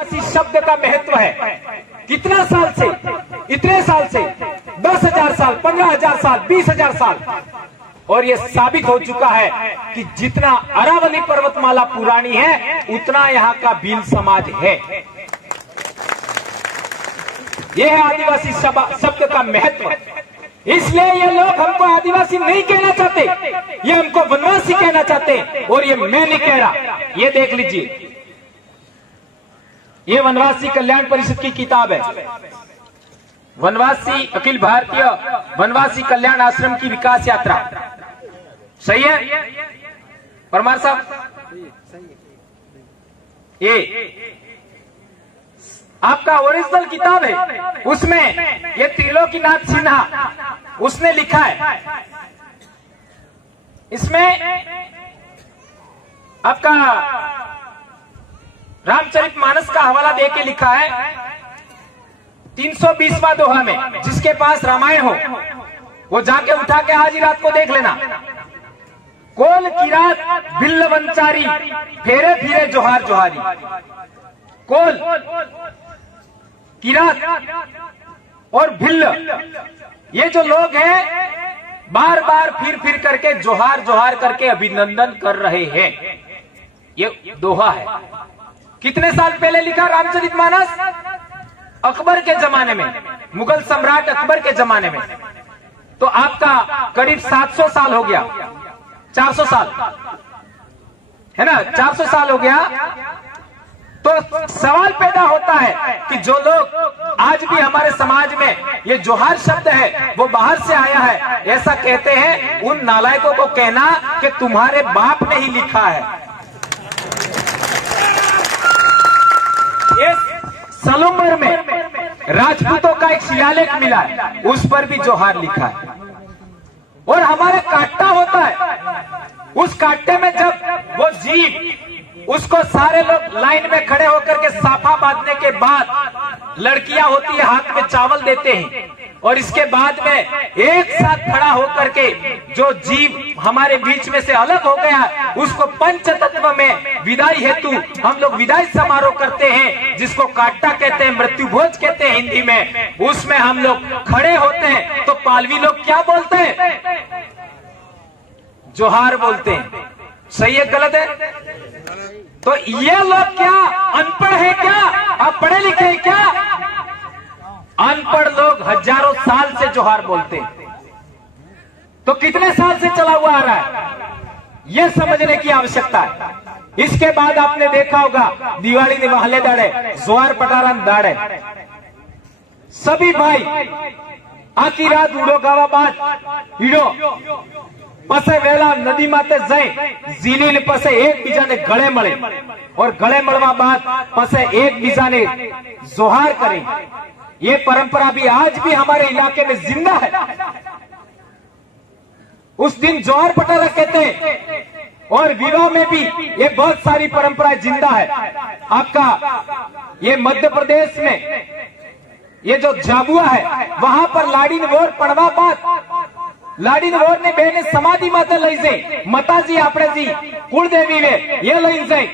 आदिवासी शब्द का महत्व है। कितना साल से, इतने साल से, 10,000 साल, 15,000 साल, 20,000 साल, और ये साबित हो चुका है कि जितना अरावली पर्वतमाला पुरानी है उतना यहाँ का भील समाज है। यह है आदिवासी शब्द का महत्व। इसलिए ये लोग हमको आदिवासी नहीं कहना चाहते, ये हमको वनवासी कहना चाहते, और ये मैं नहीं कह रहा। ये देख लीजिए, ये वनवासी कल्याण परिषद की किताब है, वनवासी अखिल भारतीय वनवासी कल्याण आश्रम की विकास यात्रा। सही है परमार साहब? ये आपका ओरिजिनल किताब है, उसमें ये त्रिलोकीनाथ सिन्हा उसने लिखा है। इसमें आपका रामचरितमानस का हवाला देके लिखा है 320वां दोहा में, जिसके पास रामायण हो वो जाके उठा के आज ही रात को देख लेना। कोल की रात भिल्ल वंचारी, फेरे फिरे जोहार जोहारी। कोल की रात और भिल्ल, ये जो लोग हैं बार बार फिर फिर करके जोहार जोहार करके अभिनंदन कर रहे हैं। ये दोहा है। कितने साल पहले लिखा रामचरितमानस? अकबर के जमाने में, मुगल सम्राट अकबर के जमाने में। तो आपका करीब 700 साल हो गया, 400 साल है ना, 400 साल हो गया। तो सवाल पैदा होता है कि जो लोग आज भी हमारे समाज में ये जोहार शब्द है वो बाहर से आया है ऐसा कहते हैं, उन नालायकों को कहना कि तुम्हारे बाप ने ही लिखा है। सलूमर में राजपूतों का एक शिलालेख मिला है, उस पर भी जोहार लिखा है। और हमारे काट्टा होता है, उस काट्टे में जब वो जीव, उसको सारे लोग लाइन में खड़े होकर के साफा बांधने के बाद लड़कियां होती है हाथ में चावल देते हैं, और इसके बाद में एक साथ खड़ा होकर के जो जीव हमारे बीच में से अलग हो गया उसको पंच तत्व में विदाई हेतु हम लोग विदाई समारोह करते हैं, जिसको काट्टा कहते हैं, मृत्यु भोज कहते हैं हिंदी में। उसमें हम लोग खड़े होते हैं तो पालवी लोग क्या बोलते हैं? जोहार बोलते हैं। सही है गलत है? तो ये लोग क्या अनपढ़ है क्या? आप पढ़े लिखे हैं क्या? अनपढ़ लोग हजारों साल से जोहार बोलते हैं। तो कितने साल से चला हुआ आ रहा है, यह समझने की आवश्यकता है। इसके बाद आपने देखा होगा दिवाली ने वहाले दाड़े, जोहार पटारान दाड़े, सभी भाई आखी रात उड़ो गावा बाद ईडो पसे वेला नदी माते जाए जीली ने पसे एक बीजा ने गले मळे, और गले मळवा बाद पसे एक बीजा ने जोहार करें। ये परंपरा भी आज भी हमारे इलाके में जिंदा है। उस दिन जोहार पटारा कहते हैं, और विवाह में भी ये बहुत सारी परंपराएं जिंदा है। आपका ये मध्य प्रदेश में ये जो झाबुआ है वहां पर लाड़ी वोर पड़वा बात लाड़ी वोर ने बहने समाधि माते लई जाए, माताजी आपणे जी कुलदेवी ने ये लई जाए,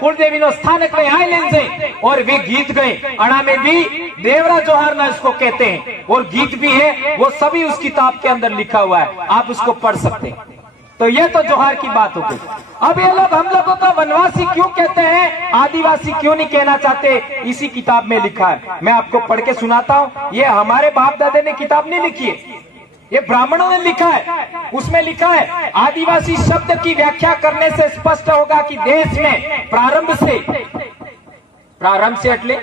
कुलदेवी नो स्थानक में आए ले जाए, और वे गीत गए। अणा में भी देवरा जोहार ना इसको कहते हैं, और गीत भी है, वो सभी उस किताब के अंदर लिखा हुआ है, आप उसको पढ़ सकते हैं। तो ये तो जोहार की बात हो गई। अब ये लोग हम लोगों को वनवासी क्यों कहते हैं, आदिवासी क्यों नहीं कहना चाहते? इसी किताब में लिखा है, मैं आपको पढ़ के सुनाता हूँ। ये हमारे बाप दादे ने किताब नहीं लिखी है, ये ब्राह्मणों ने लिखा है। उसमें लिखा है, आदिवासी शब्द की व्याख्या करने से स्पष्ट होगा कि देश में प्रारंभ से એટલે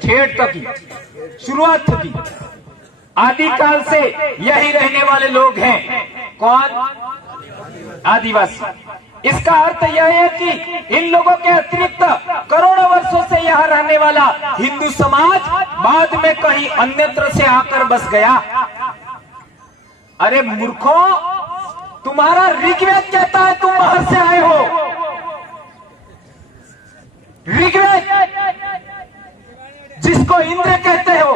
ठेठ तक की शुरुआत थी, आदिकाल से यही रहने वाले लोग हैं। कौन? आदिवासी। इसका अर्थ यह है कि इन लोगों के अतिरिक्त करोड़ों वर्षों से यहाँ रहने वाला हिंदू समाज बाद में कहीं अन्यत्र से आकर बस गया। अरे मूर्खों, तुम्हारा ऋग्वेद कहता है तुम बाहर से आए हो। ऋग्वेद जिसको इंद्र कहते हो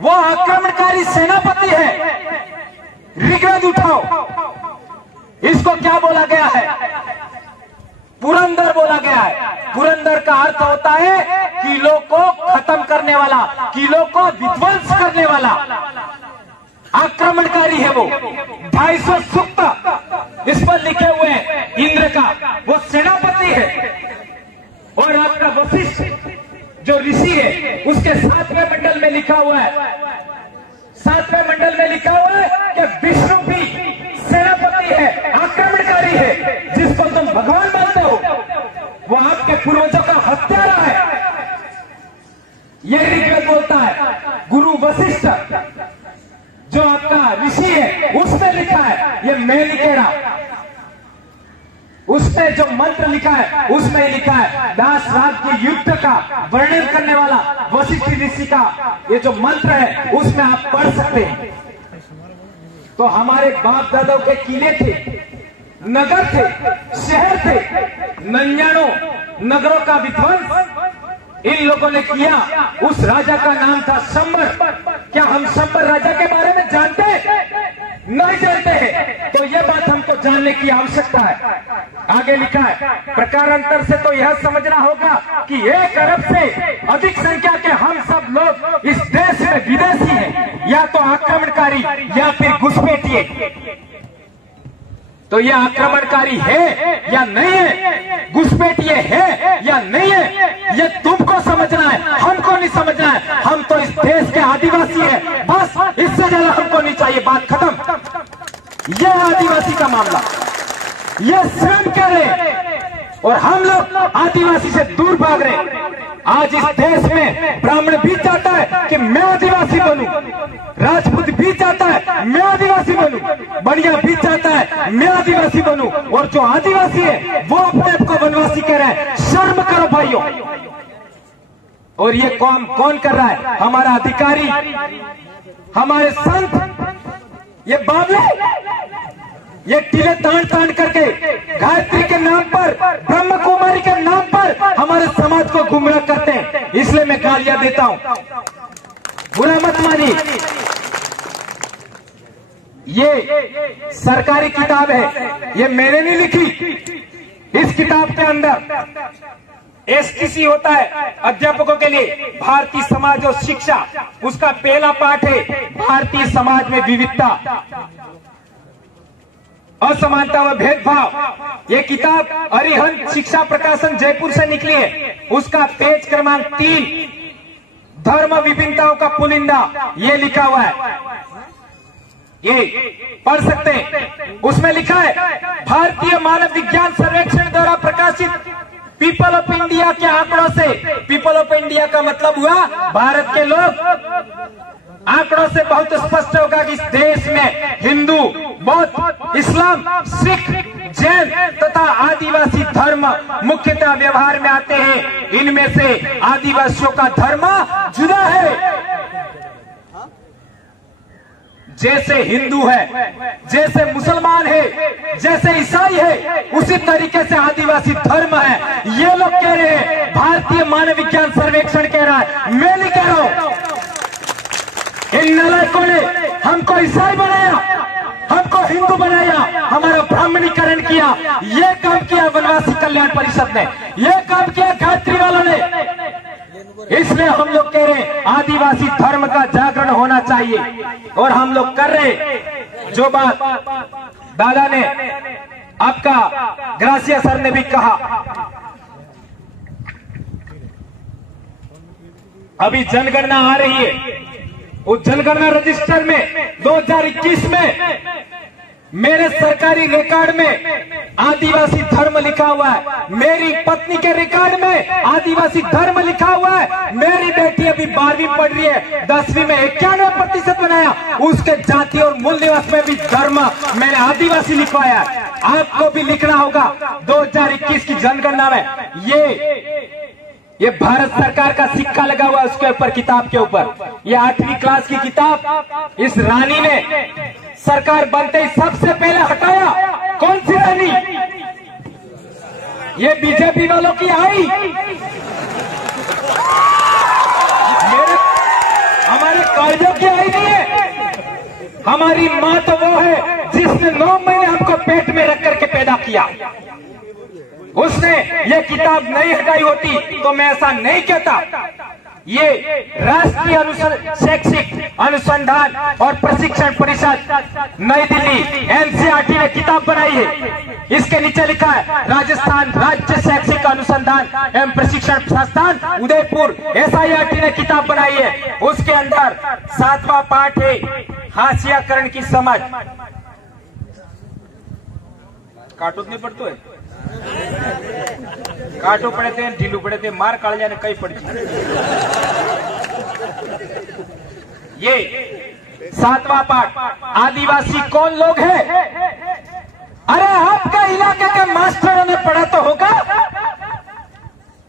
वो आक्रमणकारी सेनापति है। ऋग्वेद उठाओ, इसको क्या बोला गया है? पुरंदर बोला गया है। पुरंदर का अर्थ होता है किलों को खत्म करने वाला, किलों को विध्वंस करने वाला आक्रमणकारी है वो। 250 सूक्त इस पर लिखे हुए हैं। इंद्र का वो सेनापति है और आपका वशिष्ठ जो ऋषि है उसके 7वें मंडल में लिखा हुआ है, 7वें मंडल में लिखा हुआ है कि विष्णु भी सेनापति है, आक्रमणकारी है। जिसको तुम भगवान मानते हो वो आपके पूर्वजों का हत्यारा है। यह ऋग्वेद बोलता है। गुरु वशिष्ठ जो आपका ऋषि है उसने लिखा है, ये मैं नहीं कह रहा, उसने जो मंत्र लिखा है उसमें लिखा है। दास राज के युद्ध का वर्णन करने वाला वशिष्ठ ऋषि का ये जो मंत्र है उसमें आप पढ़ सकते हैं। तो हमारे बाप दादाओं के किले थे, नगर थे, शहर थे, 99 नगरों का विध्वंस इन लोगों ने किया। उस राजा का नाम था शंबर। क्या हम शंबर राजा के बारे में जानते हैं? नहीं जानते हैं। तो यह बात हमको जानने की आवश्यकता है। आगे लिखा है, प्रकारांतर से तो यह समझना होगा कि 1 अरब से अधिक संख्या के हम सब लोग इस देश में विदेशी हैं, या तो आक्रमणकारी या फिर घुसपैठिए। तो यह आक्रमणकारी है या नहीं है, घुसपैठिए है या नहीं है, ये तुमको समझना है, हमको नहीं समझना है। हम तो इस देश के आदिवासी हैं, बस इससे ज्यादा हमको नहीं चाहिए। बात खत्म। यह आदिवासी का मामला, ये स्वयं कह रहे और हम लोग आदिवासी से दूर भाग रहे। आज इस देश में ब्राह्मण भी चाहता है कि मैं आदिवासी बनूं, राजपूत भी चाहता है मैं आदिवासी बनूं, बढ़िया भी चाहता है मैं आदिवासी बनूं, और जो आदिवासी है वो अपने आप को वनवासी कह रहा है। शर्म करो भाइयों। और ये कौन कर रहा है? हमारा अधिकारी, हमारे संत, ये बावले, ये टीले तान करके गायत्री के नाम पर, ब्रह्म कुमारी के नाम पर हमारे समाज को गुमराह करते हैं। इसलिए मैं गालियां देता हूं, बुरा मत मानिए। ये सरकारी किताब है, ये मैंने नहीं लिखी। इस किताब के अंदर एसटीसी होता है अध्यापकों के लिए, भारतीय समाज और शिक्षा, उसका पहला पाठ है भारतीय समाज में विविधता, असमानता व भेदभाव। ये किताब अरिहंत शिक्षा प्रकाशन जयपुर से निकली है। उसका पेज क्रमांक 3 धर्म विभिन्नताओं का पुलिंदा, ये लिखा हुआ है, ये पढ़ सकते हैं। उसमें लिखा है, भारतीय मानव विज्ञान सर्वेक्षण द्वारा प्रकाशित पीपल ऑफ इंडिया के आंकड़ों से, पीपल ऑफ इंडिया का मतलब हुआ भारत के लोग, आंकड़ों से बहुत स्पष्ट होगा कि इस देश में हिंदू, बौद्ध, इस्लाम, सिख, जैन तथा आदिवासी धर्म मुख्यतः व्यवहार में आते हैं। इनमें से आदिवासियों का धर्म जुदा है। जैसे हिंदू है, जैसे मुसलमान है, जैसे ईसाई है, उसी तरीके से आदिवासी धर्म है। ये लोग कह रहे हैं, भारतीय मानव विज्ञान सर्वेक्षण कह रहा है, मैं नहीं कह रहा हूं। इन नालायकों ने हमको ईसाई बनाया, हमको हिंदू बनाया, हमारा ब्राह्मणीकरण किया। ये काम किया वनवासी कल्याण परिषद ने, ये काम किया गायत्री वालों ने। इसलिए हम लोग कह रहे हैं आदिवासी धर्म का जागरण होना चाहिए, और हम लोग कर रहे। जो बात दादा ने, आपका ग्रासिया सर ने भी कहा, अभी जनगणना आ रही है। उस जनगणना रजिस्टर में 2021 में मेरे सरकारी रिकॉर्ड में आदिवासी धर्म लिखा हुआ है, मेरी पत्नी के रिकॉर्ड में आदिवासी धर्म लिखा हुआ है। मेरी बेटी अभी 12वीं पढ़ रही है, 10वीं में 91% बनाया, उसके जाति और मूल निवास में भी धर्म मैंने आदिवासी लिखवाया है। आपको भी लिखना होगा 2021 की जनगणना में। ये भारत सरकार का सिक्का लगा हुआ है उसके ऊपर, किताब के ऊपर। ये 8वीं क्लास की किताब इस रानी ने सरकार बनते ही सबसे पहले हटाया। कौन सी रानी? ये बीजेपी वालों की आई। हमारे कायदों की आई नहीं है। हमारी माँ तो वो है जिसने 9 महीने हमको पेट में रख करके पैदा किया। उसने ये किताब नहीं हटाई होती तो मैं ऐसा नहीं कहता। ये राष्ट्रीय शैक्षिक अनुसंधान और प्रशिक्षण परिषद नई दिल्ली एनसीईआरटी ने किताब बनाई है। इसके नीचे लिखा है राजस्थान राज्य शैक्षिक अनुसंधान एवं प्रशिक्षण संस्थान उदयपुर एसआईआरटी ने किताब बनाई है। उसके अंदर 7वां पाठ है हाशियाकरण की समझ। काटो नहीं पड़तो है, काटो पड़े थे ढीलू पड़े थे मार काल जाने कई पड़ ये 7वां पाठ आदिवासी कौन लोग हैं? अरे आपके इलाके के मास्टरों ने पढ़ा तो होगा,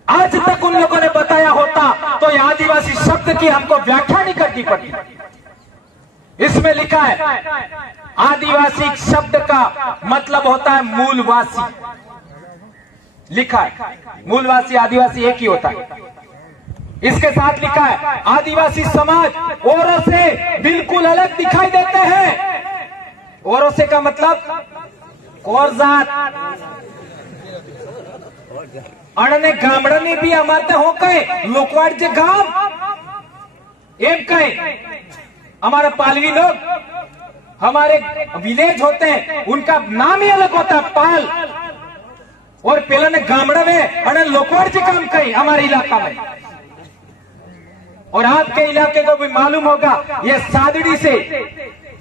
आज तक उन लोगों ने बताया होता तो ये आदिवासी शब्द की हमको व्याख्या नहीं करनी पड़ती। इसमें लिखा है आदिवासी शब्द का मतलब होता है मूलवासी। लिखा है मूलवासी आदिवासी एक ही होता है। इसके साथ लिखा है आदिवासी समाज औरों से बिल्कुल अलग दिखाई देते हैं। औरों से का मतलब कोर जात अड़ने गामड़ने भी हमारे हो कहे लोकवाड़ जे गांव एम कहे हमारे पालवी लोग हमारे विलेज होते हैं उनका नाम ही अलग होता है पाल, और पहले ने गामड़ा में अड़न लोकवाड़ जे काम कहे हमारे इलाका में। और आपके इलाके को भी मालूम होगा ये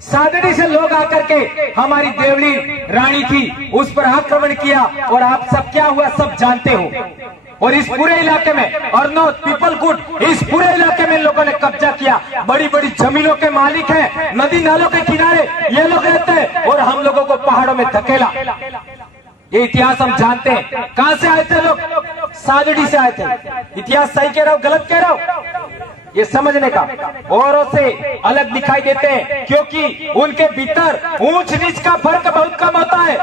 सादड़ी से लोग आकर के हमारी देवड़ी रानी थी उस पर आक्रमण किया और आप सब क्या हुआ सब जानते हो। और इस पूरे इलाके में अरनौत पीपलकुट इस पूरे इलाके में लोगों ने कब्जा किया। बड़ी बड़ी जमीनों के मालिक हैं, नदी नालों के किनारे ये लोग रहते हैं और हम लोगों को पहाड़ों में धकेला। ये इतिहास हम जानते हैं। कहां से आए थे लोग? सादड़ी से आए थे। इतिहास सही कह रहा हो गलत कह रहा हो ये समझने का। औरों से अलग दिखाई देते हैं क्योंकि उनके भीतर ऊंच नीच का फर्क बहुत कम होता है।